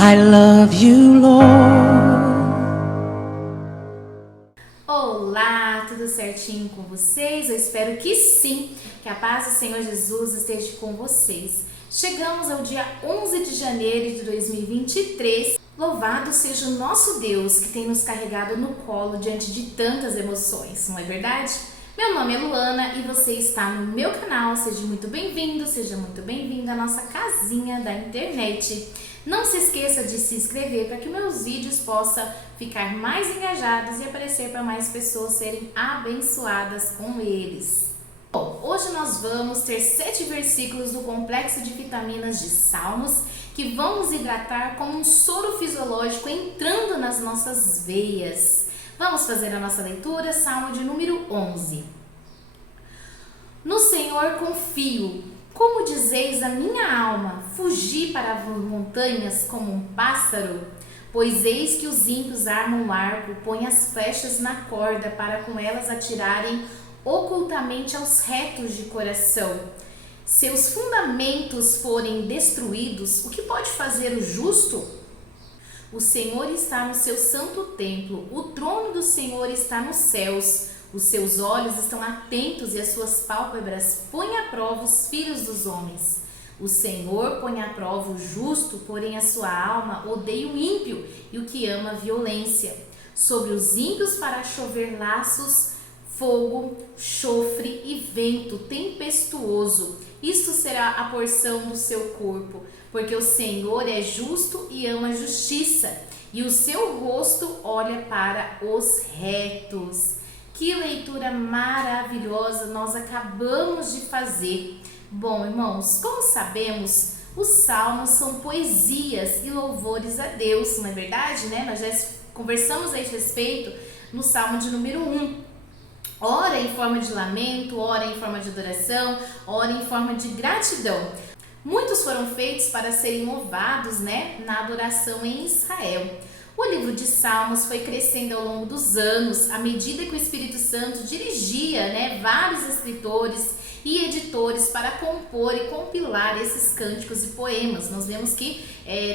I love you, Lord. Olá, tudo certinho com vocês? Eu espero que sim, que a paz do Senhor Jesus esteja com vocês. Chegamos ao dia 11 de janeiro de 2023. Louvado seja o nosso Deus que tem nos carregado no colo diante de tantas emoções, não é verdade? Meu nome é Luana e você está no meu canal. Seja muito bem-vindo, seja muito bem-vinda à nossa casinha da internet. Não se esqueça de se inscrever para que meus vídeos possam ficar mais engajados e aparecer para mais pessoas serem abençoadas com eles. Bom, hoje nós vamos ter 7 versículos do complexo de vitaminas de Salmos que vão nos hidratar como um soro fisiológico entrando nas nossas veias. Vamos fazer a nossa leitura, Salmo de número 11. No Senhor confio. Como dizeis a minha alma, fugi para as montanhas como um pássaro? Pois eis que os ímpios armam um arco, põem as flechas na corda para com elas atirarem ocultamente aos retos de coração. Seus fundamentos forem destruídos, o que pode fazer o justo? O Senhor está no seu santo templo, o trono do Senhor está nos céus. Os seus olhos estão atentos e as suas pálpebras põem à prova os filhos dos homens. O Senhor põe à prova o justo, porém a sua alma odeia o ímpio e o que ama a violência. Sobre os ímpios fará chover laços, fogo, chofre e vento tempestuoso. Isto será a porção do seu corpo, porque o Senhor é justo e ama a justiça, e o seu rosto olha para os retos. Que leitura maravilhosa nós acabamos de fazer. Bom, irmãos, como sabemos, os salmos são poesias e louvores a Deus, não é verdade, né? Nós já conversamos a esse respeito no Salmo de número 1. Ora em forma de lamento, ora em forma de adoração, ora em forma de gratidão. Muitos foram feitos para serem louvados, né, na adoração em Israel. O livro de Salmos foi crescendo ao longo dos anos, à medida que o Espírito Santo dirigia, né, vários escritores e editores para compor e compilar esses cânticos e poemas. Nós vemos que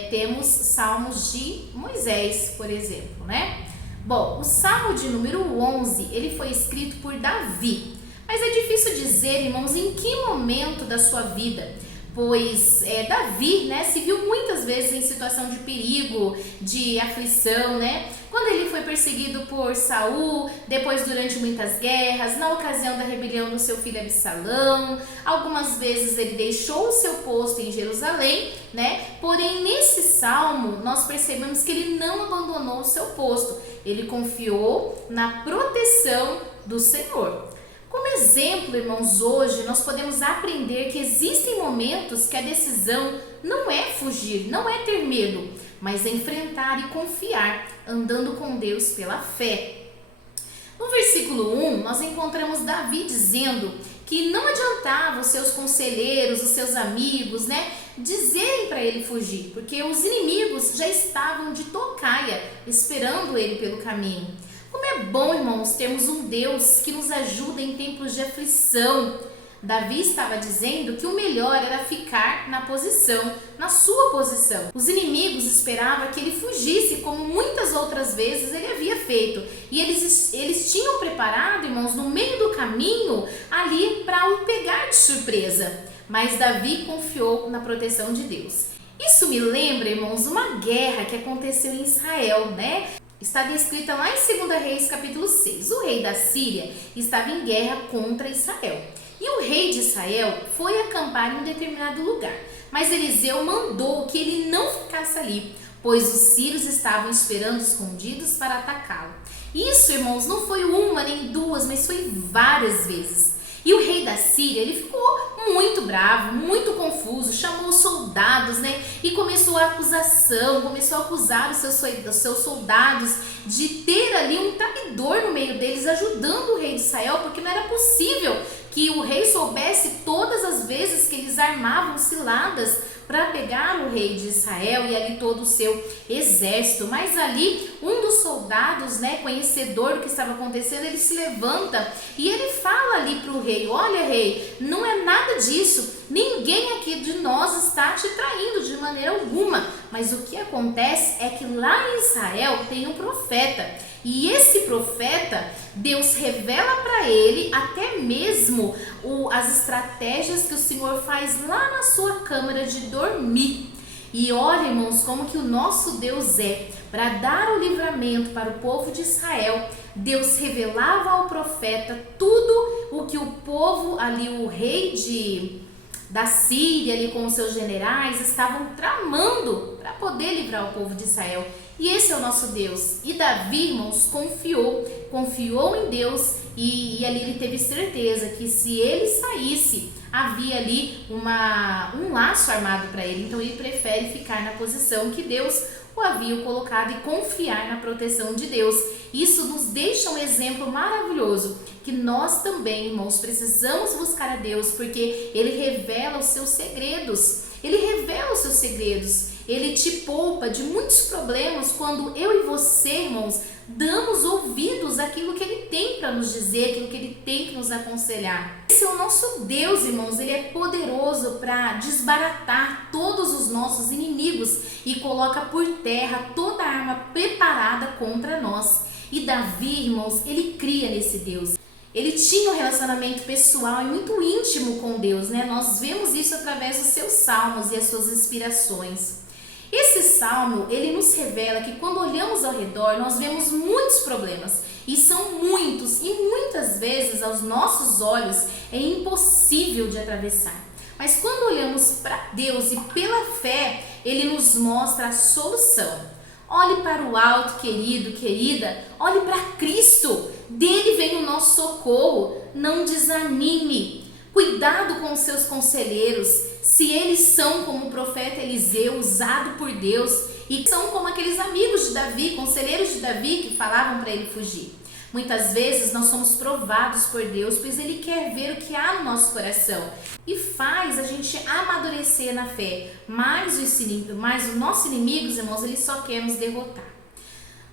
temos salmos de Moisés, por exemplo, né? Bom, o Salmo de número 11, ele foi escrito por Davi, mas é difícil dizer, irmãos, em que momento da sua vida, pois Davi, né, se viu muitas vezes em situação de perigo, de aflição, né? Quando ele foi perseguido por Saul, depois durante muitas guerras, na ocasião da rebelião do seu filho Absalão, algumas vezes ele deixou o seu posto em Jerusalém, né? Porém, nesse salmo, nós percebemos que ele não abandonou o seu posto, ele confiou na proteção do Senhor. Como exemplo, irmãos, hoje nós podemos aprender que existem momentos que a decisão não é fugir, não é ter medo, mas é enfrentar e confiar, andando com Deus pela fé. No versículo 1, nós encontramos Davi dizendo que não adiantava os seus conselheiros, os seus amigos, né, dizerem para ele fugir, porque os inimigos já estavam de tocaia, esperando ele pelo caminho. Como é bom, irmãos, termos um Deus que nos ajuda em tempos de aflição. Davi estava dizendo que o melhor era ficar na posição, na sua posição. Os inimigos esperavam que ele fugisse, como muitas outras vezes ele havia feito. E eles tinham preparado, irmãos, no meio do caminho, ali para o pegar de surpresa. Mas Davi confiou na proteção de Deus. Isso me lembra, irmãos, uma guerra que aconteceu em Israel, né? Está descrita lá em 2 Reis, capítulo 6. O rei da Síria estava em guerra contra Israel. E o rei de Israel foi acampar em um determinado lugar. Mas Eliseu mandou que ele não ficasse ali, pois os sírios estavam esperando escondidos para atacá-lo. Isso, irmãos, não foi uma nem duas, mas foi várias vezes. E o rei da Síria, ele ficou muito bravo, muito confuso, chamou os soldados, né? E começou a acusação, começou a acusar os seus soldados de ter ali um traidor no meio deles, ajudando o rei de Israel, porque não era possível que o rei soubesse todas as vezes que eles armavam ciladas para pegar o rei de Israel e ali todo o seu exército. Mas ali um dos soldados, né, conhecedor do que estava acontecendo, ele se levanta e ele fala ali para o rei: olha, rei, não é nada disso, ninguém aqui de nós está te traindo de maneira alguma, Mas o que acontece é que lá em Israel tem um profeta. E esse profeta, Deus revela para ele até mesmo as estratégias que o Senhor faz lá na sua câmara de dormir. E olha, irmãos, como que o nosso Deus é. Para dar o livramento para o povo de Israel, Deus revelava ao profeta tudo o que o povo ali, o rei da Síria ali com os seus generais, estavam tramando para poder livrar o povo de Israel. E esse é o nosso Deus. E Davi, irmãos, confiou em Deus e ali ele teve certeza que se ele saísse, havia ali um laço armado para ele. Então ele prefere ficar na posição que Deus o havia colocado e confiar na proteção de Deus. Isso nos deixa um exemplo maravilhoso, que nós também, irmãos, precisamos buscar a Deus, porque Ele revela os seus segredos. Ele revela os seus segredos. Ele te poupa de muitos problemas quando eu e você, irmãos, damos ouvidos àquilo que Ele tem para nos dizer, aquilo que Ele tem que nos aconselhar. Esse é o nosso Deus, irmãos. Ele é poderoso para desbaratar todos os nossos inimigos e coloca por terra toda arma preparada contra nós. E Davi, irmãos, ele cria nesse Deus. Ele tinha um relacionamento pessoal e muito íntimo com Deus, né? Nós vemos isso através dos seus salmos e as suas inspirações. Esse salmo, ele nos revela que quando olhamos ao redor, nós vemos muitos problemas. E são muitos, e muitas vezes aos nossos olhos é impossível de atravessar. Mas quando olhamos para Deus e pela fé, Ele nos mostra a solução. Olhe para o alto, querido, querida. Olhe para Cristo. Dele vem o nosso socorro. Não desanime. Cuidado com os seus conselheiros. Se eles são como o profeta Eliseu, usado por Deus, e são como aqueles amigos de Davi, conselheiros de Davi, que falavam para ele fugir. Muitas vezes nós somos provados por Deus, pois Ele quer ver o que há no nosso coração e faz a gente amadurecer na fé. Mas os nossos inimigos, irmãos, eles só querem nos derrotar.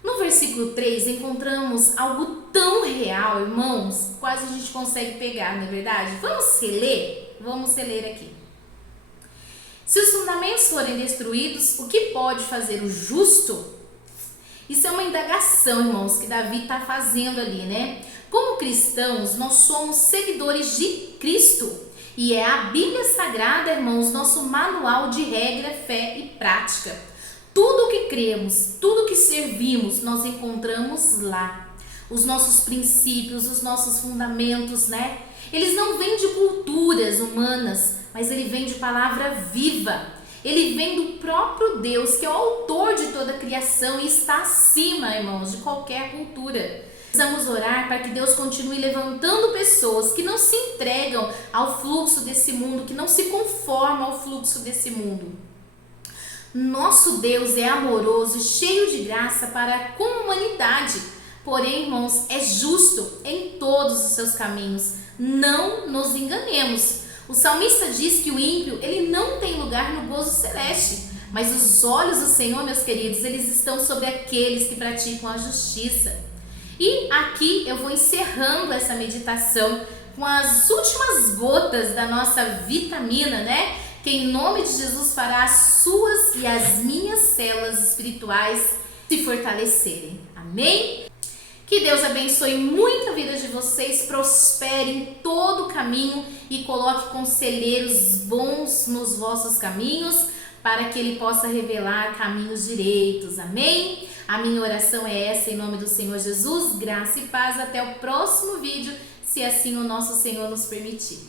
No versículo 3 encontramos algo tão real, irmãos, quase a gente consegue pegar, não é verdade? Vamos reler? Vamos reler aqui. Se os fundamentos forem destruídos, o que pode fazer o justo? Isso é uma indagação, irmãos, que Davi está fazendo ali, né? Como cristãos, nós somos seguidores de Cristo. E é a Bíblia Sagrada, irmãos, nosso manual de regra, fé e prática. Tudo o que cremos, tudo o que servimos, nós encontramos lá. Os nossos princípios, os nossos fundamentos, né? Eles não vêm de culturas humanas, mas ele vem de palavra viva. Ele vem do próprio Deus, que é o autor de toda a criação e está acima, irmãos, de qualquer cultura. Precisamos orar para que Deus continue levantando pessoas que não se entregam ao fluxo desse mundo, que não se conformam ao fluxo desse mundo. Nosso Deus é amoroso e cheio de graça para com a humanidade. Porém, irmãos, é justo em todos os seus caminhos. Não nos enganemos. O salmista diz que o ímpio, ele não tem lugar no gozo celeste, mas os olhos do Senhor, meus queridos, eles estão sobre aqueles que praticam a justiça. E aqui eu vou encerrando essa meditação com as últimas gotas da nossa vitamina, né? Que em nome de Jesus fará as suas e as minhas células espirituais se fortalecerem. Amém? Que Deus abençoe muito a vida de vocês, prospere em todo o caminho e coloque conselheiros bons nos vossos caminhos, para que Ele possa revelar caminhos direitos. Amém? A minha oração é essa, em nome do Senhor Jesus. Graça e paz. Até o próximo vídeo, se assim o nosso Senhor nos permitir.